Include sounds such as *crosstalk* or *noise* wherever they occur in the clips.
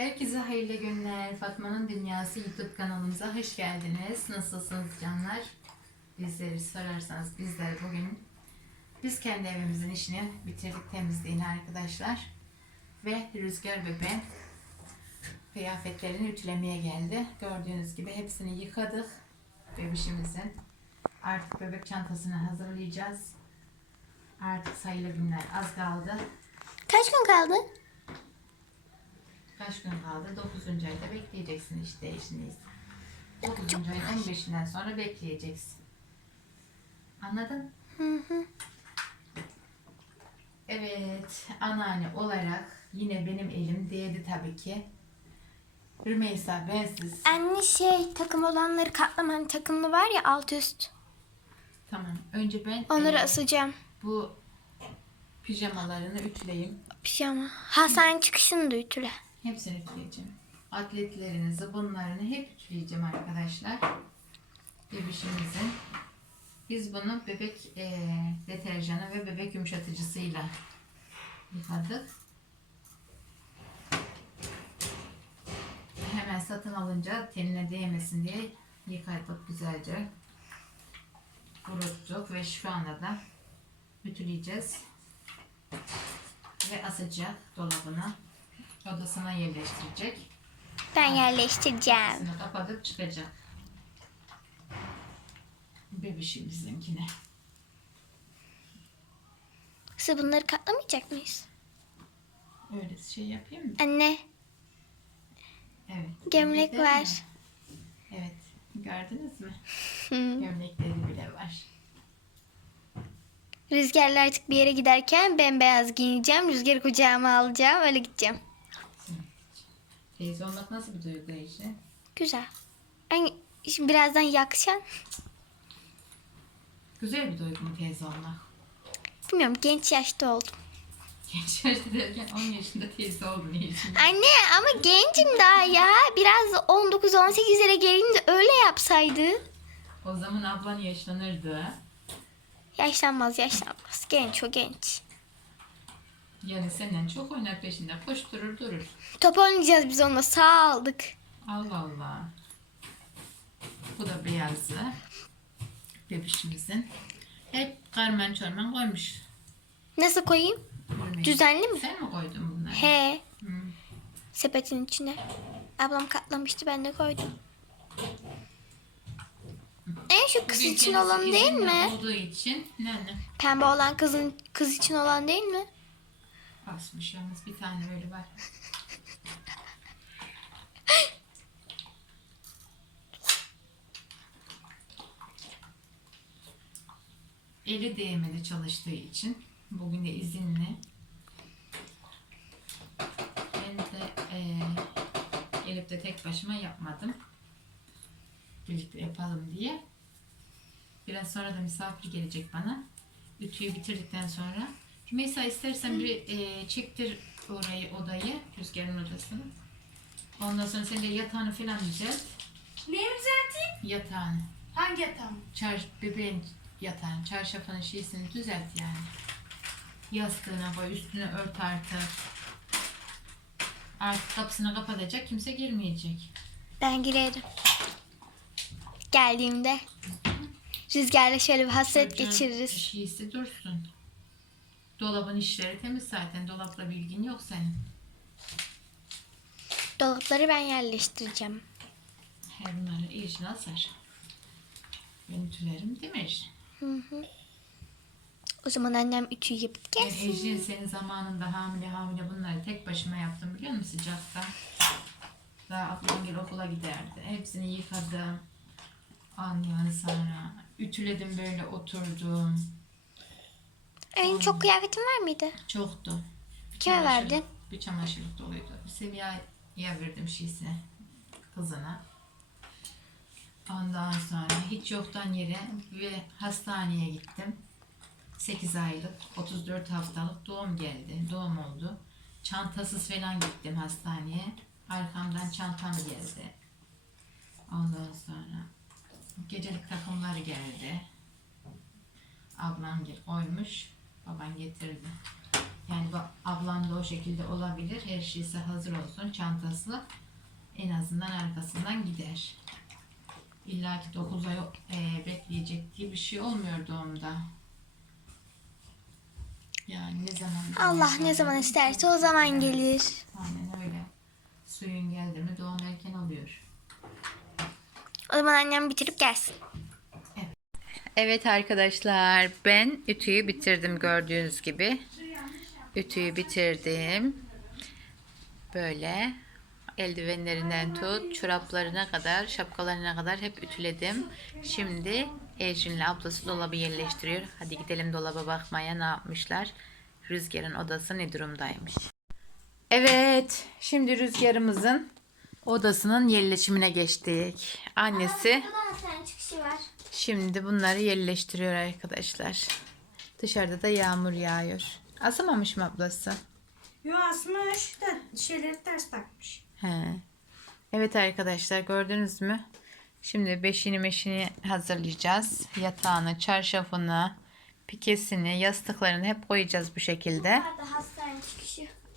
Herkese hayırlı günler. Fatma'nın Dünyası YouTube kanalımıza hoş geldiniz. Nasılsınız canlar? Bizleri sorarsanız bizler bugün biz kendi evimizin işini bitirdik temizliğini arkadaşlar. Ve Rüzgar Bebe kıyafetlerini ütülemeye geldi. Gördüğünüz gibi hepsini yıkadık bebişimizin. Artık bebek çantasını hazırlayacağız. Artık sayılı günler az kaldı. Kaç gün kaldı? Kaç gün kaldı? 9. ayda bekleyeceksin işte eşiniz. 9. ayın 15'inden sonra bekleyeceksin. Anladın? Hı hı. Evet, anneanne olarak yine benim elim değdi tabii ki. Rümeysa bensiz. Anne şey takım olanları katlama hani takımlı var ya alt üst. Tamam, önce ben Onları e, asacağım. bu pijamalarını ütüleyeyim. Pijama. Hastane çıkışını da ütüle. Hepsini ütüleyeceğim. Atletlerini, zıbınlarını hep ütüleyeceğim arkadaşlar. Bebişimizin. Biz bunu bebek e, deterjanı ve bebek yumuşatıcısıyla yıkadık. Hemen satın alınca tenine değmesin diye yıkadık güzelce. Kuruttuk ve şu anda da ütüleyeceğiz. Ve asacak dolabına. Odasına yerleştirecek. Ben yerleştireceğim. Odasını kapatıp çıkacak. Bebişimizinkine. Siz bunları katlamayacak mıyız? Öyle şey yapayım mı? Anne Evet. gömlek Gömlekler var. mi? Evet. Gördünüz mü? Gömlekleri bile var. Rüzgarla artık bir yere giderken bembeyaz giyineceğim. Rüzgarı kucağıma alacağım. Öyle gideceğim. Teyze olmak nasıl bir duygu Ece? Güzel. Ben şimdi birazdan yakışan. Güzel bir duygu mu teyze olmak? Bilmiyorum genç yaşta oldum. Genç yaşta derken 10 yaşında teyze oldun Ece. Anne ama gencim daha ya. Biraz 19-18'lere gelince öyle yapsaydı. O zaman ablan yaşlanırdı. Yaşlanmaz yaşlanmaz. Genç o genç. Yani senden çok oynar peşinde koşturur durur. Top oynayacağız biz onunla sağ aldık. Allah Allah. Bu da beyazı. Bebişimizin. Hep karman çorman koymuş. Nasıl koyayım? Yürümeyi. Düzenli mi? Sen mi koydun bunları? He. Hı. Sepetin içine. Ablam katlamıştı ben de koydum. En şu kız Bugün için kendisi olan değil mi? olduğu için ne ne? Pembe olan kızın kız için olan değil mi? Basmış yalnız bir tane öyle var. Eli değmedi çalıştığı için. Bugün de izinli. Ben de eee gelip de tek başıma yapmadım. Birlikte yapalım diye. Biraz sonra da misafir gelecek bana. Ütüyü bitirdikten sonra. Rümeysa istersen bir eee, çektir orayı odayı, rüzgarın odasını. Ondan sonra sen de yatağını falan düzelt. Neyi düzelteyim? Yatağını. Hangi yatağım? Çar, bebeğin yatağını, çarşafının şeysini düzelt yani. Yastığına koy, üstüne ört artık. Artık kapısını kapatacak, kimse girmeyecek. Ben girerim. Geldiğimde rüzgarla şöyle bir hasret Çocuğun geçiririz. Şeysi dursun. Dolabın işleri temiz zaten. Dolapla bilgin yok senin. Dolapları ben yerleştireceğim. Her bunları iyicini asar. Ben ütülerim değil mi Ejin? Hı hı. O zaman annem ütüyü yapıp gelsin. Ejin senin zamanında hamile hamile bunları tek başıma yaptım biliyor musun sıcakta? Daha ablam gel okula giderdi. Hepsini yıkadım. Ondan sonra ütüledim böyle oturdum. En çok kıyafetin var mıydı? Çoktu. Bir Kime verdin? Bir çamaşırlık doluydu. Seviya'ya verdim şeysine. Kızına. Ondan sonra hiç yoktan yere ve hastaneye gittim. 8 aylık, 34 haftalık doğum geldi. Doğum oldu. Çantasız falan gittim hastaneye. Arkamdan çantam geldi. Ondan sonra gecelik takımlar geldi. Ablam gel koymuş. Baban getirdi. Yani bu ablam da o şekilde olabilir. Her şeyse hazır olsun. Çantası en azından arkasından gider. İlla ki 9 ay e, bekleyecek diye bir şey olmuyor doğumda. Yani ne zaman Allah ne zaman isterse o zaman gelir. Aynen öyle. Suyun geldi mi doğum erken oluyor. O zaman annem bitirip gelsin. Evet arkadaşlar ben ütüyü bitirdim gördüğünüz gibi. Ütüyü bitirdim. Böyle eldivenlerinden tut çoraplarına kadar şapkalarına kadar hep ütüledim. Şimdi Ejrin'le ablası dolabı yerleştiriyor. Hadi gidelim dolaba bakmaya ne yapmışlar. Rüzgar'ın odası ne durumdaymış. Evet şimdi Rüzgar'ımızın odasının yerleşimine geçtik. Annesi Burada çıkışı var. Şimdi bunları yerleştiriyor arkadaşlar. Dışarıda da yağmur yağıyor. Asamamış mı ablası? Yo asmış da şeyleri ters takmış. He. Evet arkadaşlar gördünüz mü? Şimdi beşini meşini hazırlayacağız. Yatağını, çarşafını, pikesini, yastıklarını hep koyacağız bu şekilde.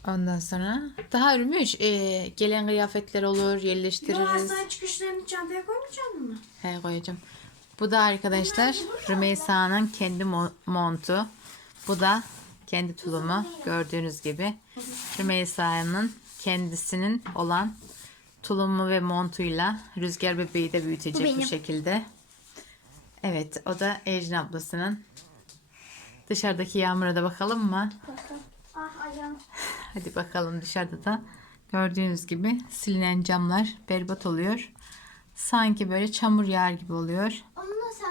Ondan sonra daha ürmüş. Ee, gelen kıyafetler olur, Yo yerleştiririz. hastane çıkışlarını çantaya koymayacak mı? He koyacağım. Bu da arkadaşlar Rümeysa'nın kendi mo- montu. Bu da kendi tulumu gördüğünüz gibi. Rümeysa'nın kendisinin olan tulumu ve montuyla Rüzgar bebeği de büyütecek bu, benim. şekilde. Evet o da Ecrin ablasının. Dışarıdaki yağmura da bakalım mı? Ah. Hadi bakalım dışarıda da gördüğünüz gibi silinen camlar berbat oluyor. Sanki böyle çamur yağar gibi oluyor.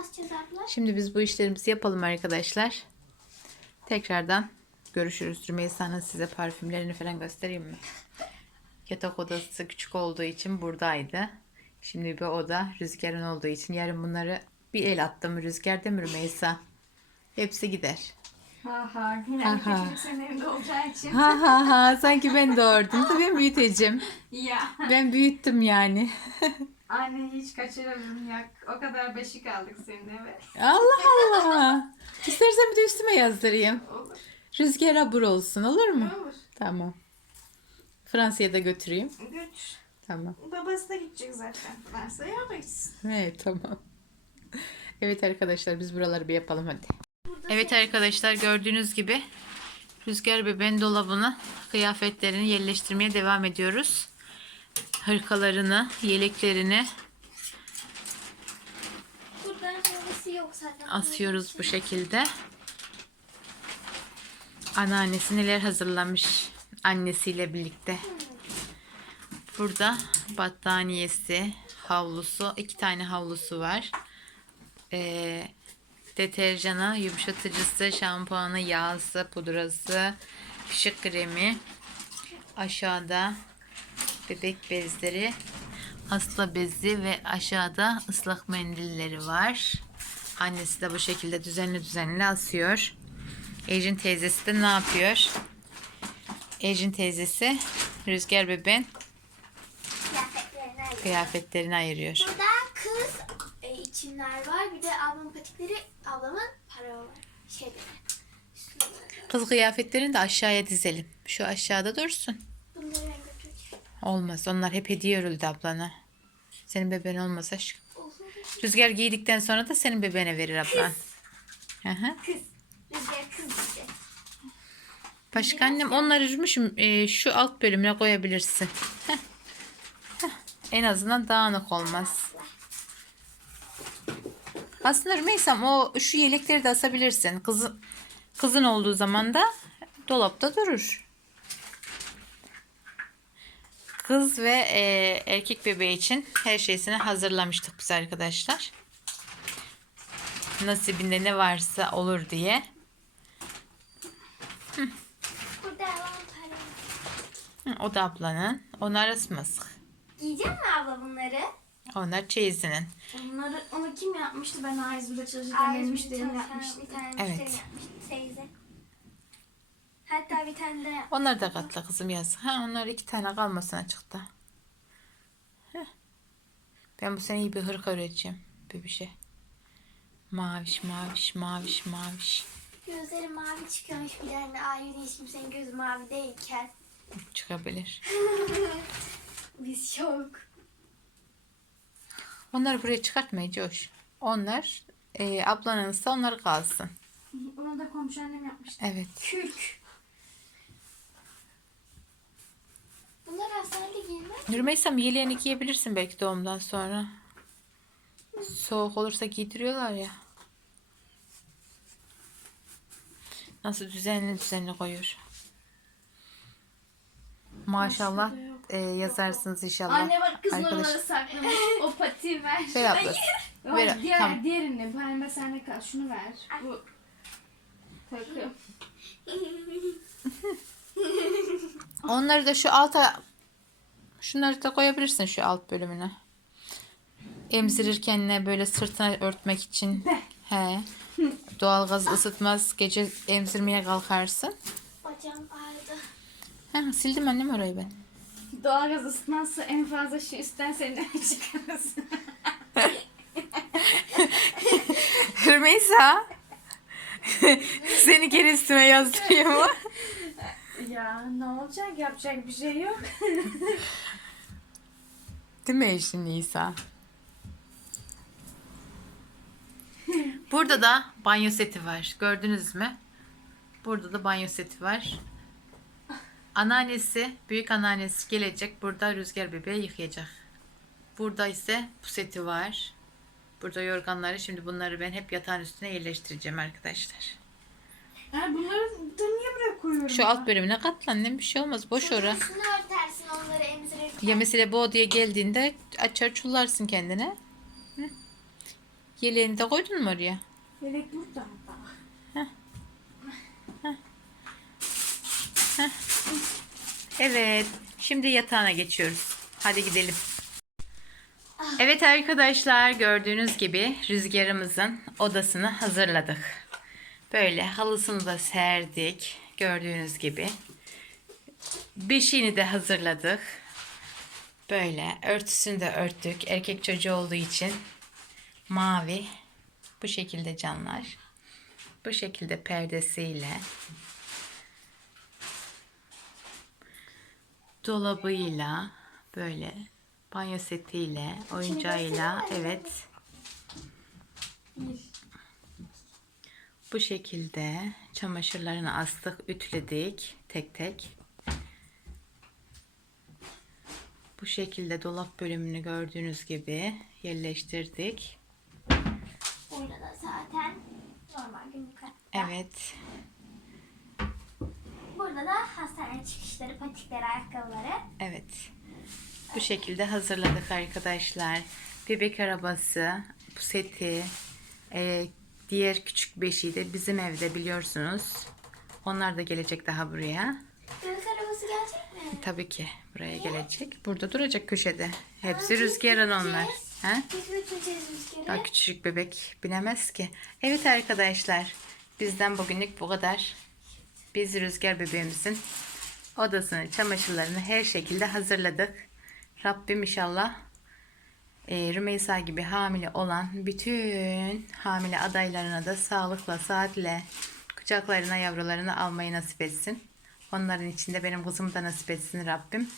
Onu nasıl asacağız abla? Şimdi biz bu işlerimizi yapalım arkadaşlar. Tekrardan görüşürüz. Rümeysa'nın size parfümlerini falan göstereyim mi? Yatak odası küçük olduğu için buradaydı. Şimdi bir oda rüzgarın olduğu için yarın bunları bir el attım rüzgar değil mi Rümeysa? Hepsi gider. Ha ha yine Ha, bir ha. senin evinde olacağı için. Ha ha ha sanki ben doğurdum da ben büyüteceğim. ya Ben büyüttüm yani. *laughs* anne hiç kaçırırım ya. O kadar beşik aldık senin eve. Allah Allah. İstersen bir de üstüme yazdırayım. Olur. Rüzgar abur olsun olur mu? Olur. Tamam. Fransa'ya da götüreyim. Götür. Tamam. Babası da gidecek zaten. Fransa'ya da gitsin. Evet tamam. *laughs* Evet arkadaşlar biz buraları bir yapalım hadi. Evet arkadaşlar gördüğünüz gibi Rüzgar bebeğin dolabını kıyafetlerini yerleştirmeye devam ediyoruz. Hırkalarını, yeleklerini asıyoruz bu şekilde. Anneannesi neler hazırlamış annesiyle birlikte. Burada battaniyesi, havlusu, iki tane havlusu var. Ee, deterjanı, yumuşatıcısı, şampuanı, yağısı, pudrası, pişik kremi. Aşağıda bebek bezleri, hasta bezi ve aşağıda ıslak mendilleri var. Annesi de bu şekilde düzenli düzenli asıyor. Ejin teyzesi de ne yapıyor? Ejin teyzesi Rüzgar bebeğin Kıyafetlerini ayırıyor. kıyafetlerini ayırıyor. Burada kız e, içimler var. Bir de ablamın patikleri, ablamın para var. Şeyleri. Kız kıyafetlerini de aşağıya dizelim. Şu aşağıda dursun. Olmaz. Onlar hep hediye örüldü ablana. Senin bebeğin olmaz aşkım. Rüzgar giydikten sonra da senin bebeğine verir ablan. Hı hı. Kız. Rüzgar kız işte. Başka annem onları üzmüşüm. Ee, şu alt bölümüne koyabilirsin. Heh. Heh. En azından dağınık olmaz. Aslında Rümeysam o şu yelekleri de asabilirsin. Kızı, kızın olduğu zaman da dolapta durur. Kız ve e, erkek bebeği için her şeysini hazırlamıştık biz arkadaşlar. Nasibinde ne varsa olur diye. Hı, O da ablanın. Onlar ısmasık. Giyecek mi abla bunları? Onlar çeyizinin. Onları, onu kim yapmıştı? Ben Aizul'da çalışırken benim müşterim yapmıştı. Bir tane Evet. müşteri yapmıştı teyze. Hatta bir tane de yap- Onlar da katla kızım yaz. Ha onlar iki tane kalmasın açıkta. Heh. Ben bu sene iyi bir hırka öğreteceğim. Bebişe. Maviş maviş maviş maviş. Gözleri mavi çıkıyormuş bir tane ayrı hiç kimsenin gözü mavi değilken. Çıkabilir. *laughs* Biz şok. Onları buraya çıkartmayın Coş. Onlar e, ablanınsa onlar kalsın. Onu da komşu annem yapmıştı. Evet. Kürk. Bunlar hastanede giyilmez. Nurmeysam yeleğini giyebilirsin belki doğumdan sonra. Soğuk olursa giydiriyorlar ya. Nasıl düzenli düzenli koyuyor. Maşallah e, yazarsınız inşallah. Anne bak kız Arkadaş- numaraları saklamış. o patiği ver. Ver ablası. Ver, diğer, tamam. Diğerini parma sende kal. Şunu ver. Bu takım. *laughs* Onları da şu alta şunları da koyabilirsin şu alt bölümüne. Emzirirken ne böyle sırtına örtmek için. He. Doğalgaz ısıtmaz. Gece emzirmeye kalkarsın. Bacağım ağrıdı. Ha, sildim annem orayı ben. Doğalgaz ısıtmazsa en fazla şu üstten seni çıkarırsın. Hürmeysa. Seni geri üstüme yazdırıyor mu? *laughs* ya ne olacak? Yapacak bir şey yok. *laughs* Değil mi eşin Nisa? Burada da banyo seti var. Gördünüz mü? Burada da banyo seti var. Anneannesi, büyük anneannesi gelecek. Burada rüzgar bebeği yıkayacak. Burada ise bu seti var. Burada yorganları. Şimdi bunları ben hep yatağın üstüne yerleştireceğim arkadaşlar. Yani bunları koyuyorum? Şu alt bölümüne katlan. Ne bir şey olmaz. Boş ora. Üstünü örtersin onları emzirirken. Ya mesela bu odaya geldiğinde açar çullarsın kendine. Hı? Yeleğini de koydun mu oraya? Yelek burada hatta. Evet. Şimdi yatağına geçiyoruz. Hadi gidelim. Evet arkadaşlar gördüğünüz gibi rüzgarımızın odasını hazırladık. Böyle halısını da serdik. Gördüğünüz gibi. Beşiğini de hazırladık. Böyle örtüsünü de örttük. Erkek çocuğu olduğu için mavi. Bu şekilde canlar. Bu şekilde perdesiyle. dolabıyla böyle banyo setiyle, oyuncağıyla evet bu şekilde çamaşırlarını astık, ütüledik tek tek. Bu şekilde dolap bölümünü gördüğünüz gibi yerleştirdik. Burada da zaten normal günlük hayatta. Evet. Burada da hastane çıkışları, patikleri, ayakkabıları. Evet. Bu şekilde hazırladık arkadaşlar. Bebek arabası, bu seti, e, diğer küçük beşiği de bizim evde biliyorsunuz. Onlar da gelecek daha buraya. Bebek arabası gelecek mi? Tabii ki buraya gelecek. Burada duracak köşede. Hepsi rüzgarın onlar. Ha? Biz götüreceğiz rüzgarı. Daha küçücük bebek binemez ki. Evet arkadaşlar. Bizden bugünlük bu kadar. Biz Rüzgar bebeğimizin odasını, çamaşırlarını her şekilde hazırladık. Rabbim inşallah e, Rümeysa gibi hamile olan bütün hamile adaylarına da sağlıkla, saatle kucaklarına yavrularını almayı nasip etsin. Onların içinde benim kızımı da nasip etsin Rabbim.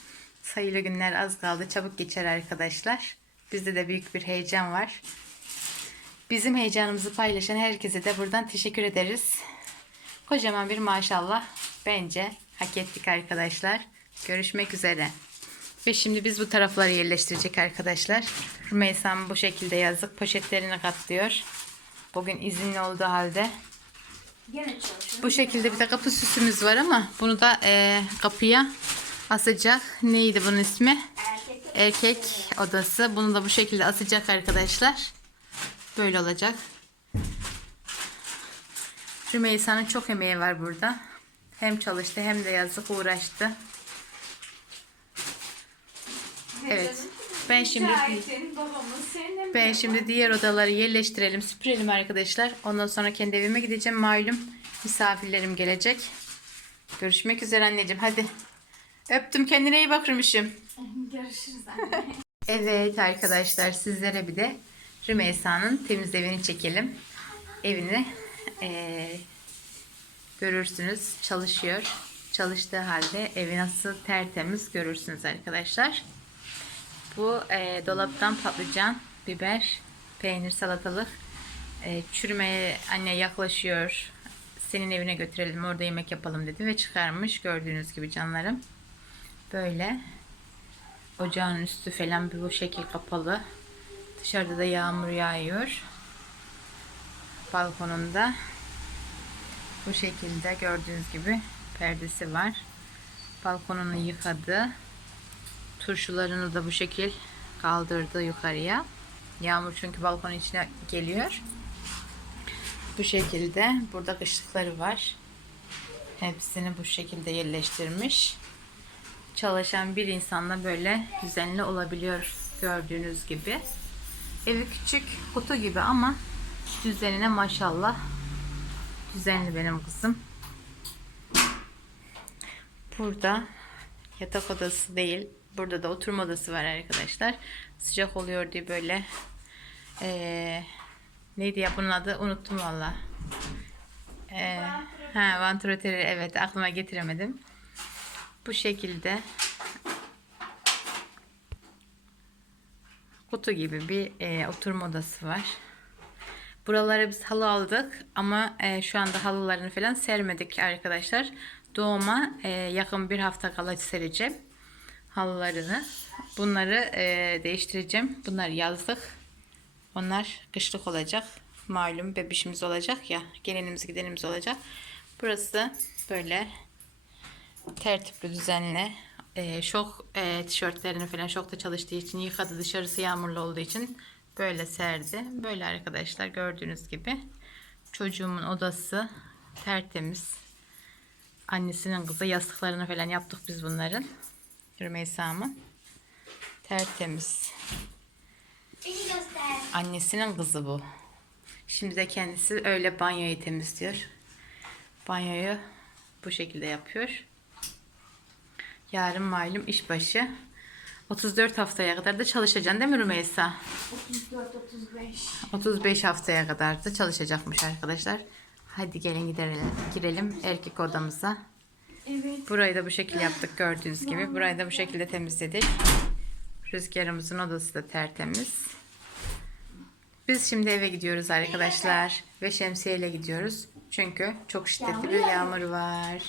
Sayılı günler az kaldı. Çabuk geçer arkadaşlar. Bizde de büyük bir heyecan var. Bizim heyecanımızı paylaşan herkese de buradan teşekkür ederiz. Kocaman bir maşallah bence hak ettik arkadaşlar. Görüşmek üzere. Ve şimdi biz bu tarafları yerleştirecek arkadaşlar. Rümeysa'm bu şekilde yazık poşetlerini katlıyor. Bugün izinli olduğu halde. Bu şekilde bir de kapı süsümüz var ama bunu da eee, kapıya asacak. Neydi bunun ismi? Erkek erkek odası. Bunu da bu şekilde asacak arkadaşlar. Böyle olacak. Rümeysa'nın çok emeği var burada. Hem çalıştı hem de yazık uğraştı. Evet. Ben şimdi senin ben şimdi diğer odaları yerleştirelim, süpürelim arkadaşlar. Ondan sonra kendi evime gideceğim. Malum misafirlerim gelecek. Görüşmek üzere anneciğim. Hadi. Öptüm. Kendine iyi bak Rümüş'üm. *laughs* Görüşürüz anne. *laughs* Evet arkadaşlar sizlere bir de Rümeysa'nın temiz evini çekelim. Evini eee, görürsünüz çalışıyor. Çalıştığı halde evi nasıl tertemiz görürsünüz arkadaşlar. Bu e, dolaptan patlıcan, biber, peynir, salatalık. E, çürümeye anne yaklaşıyor. Senin evine götürelim orada yemek yapalım dedi ve çıkarmış gördüğünüz gibi canlarım. Böyle ocağın üstü falan bu şekil kapalı. Dışarıda da yağmur yağıyor. Balkonunda bu şekilde gördüğünüz gibi perdesi var. Balkonunu yıkadı. Turşularını da bu şekil kaldırdı yukarıya. Yağmur çünkü balkonun içine geliyor. Bu şekilde burada kışlıkları var. Hepsini bu şekilde yerleştirmiş. Çalışan bir insanla böyle düzenli olabiliyor gördüğünüz gibi. Evi küçük kutu gibi ama düzenine maşallah düzenli benim kızım. Burada yatak odası değil. Burada da oturma odası var arkadaşlar. Sıcak oluyor diye böyle eee, neydi ya bunun adı unuttum valla. Eee, ha vantilatörü evet aklıma getiremedim. Bu şekilde kutu gibi bir eee, oturma odası var. Buralara biz halı aldık ama e, şu anda halılarını falan sermedik arkadaşlar. Doğuma e, yakın bir hafta kala sereceğim halılarını. Bunları e, değiştireceğim. Bunlar yazlık. Onlar kışlık olacak. Malum bebişimiz olacak ya. Gelenimiz gidenimiz olacak. Burası böyle tertipli düzenli. E, şok e, tişörtlerini falan şokta çalıştığı için yıkadı. Dışarısı yağmurlu olduğu için böyle serdi. Böyle arkadaşlar gördüğünüz gibi. Çocuğumun odası tertemiz. Annesinin kızı yastıklarını falan yaptık biz bunların. Rümeysa'mın. Tertemiz. Annesinin kızı bu. Şimdi de kendisi öyle banyoyu temizliyor. Banyoyu bu şekilde yapıyor. Yarın malum işbaşı. 34 haftaya kadar da çalışacaksın değil mi Rümeysa? 34-35. 35 haftaya kadar da çalışacakmış arkadaşlar. Hadi gelin gidelim, girelim erkek odamıza. Evet. Burayı da bu şekilde yaptık gördüğünüz gibi. Burayı da bu şekilde temizledik. Rüzgarımızın odası da tertemiz. Biz şimdi eve gidiyoruz arkadaşlar. Ve şemsiyeyle gidiyoruz. Çünkü çok şiddetli bir yağmur var.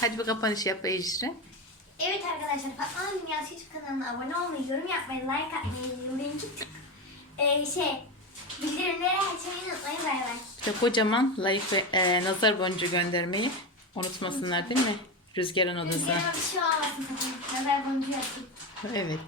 Hadi bir kapanış yap Ecri. Evet arkadaşlar Fatma'nın Dünyası YouTube kanalına abone olmayı, yorum yapmayı, like atmayı, yorumlayın. Ee, şey, bildirimleri açmayı unutmayın. Bay bay. De kocaman layık ve e, nazar boncuğu göndermeyi unutmasınlar değil mi? Rüzgarın bir şey olmasın sakın. Nazar boncuğu atayım. Evet.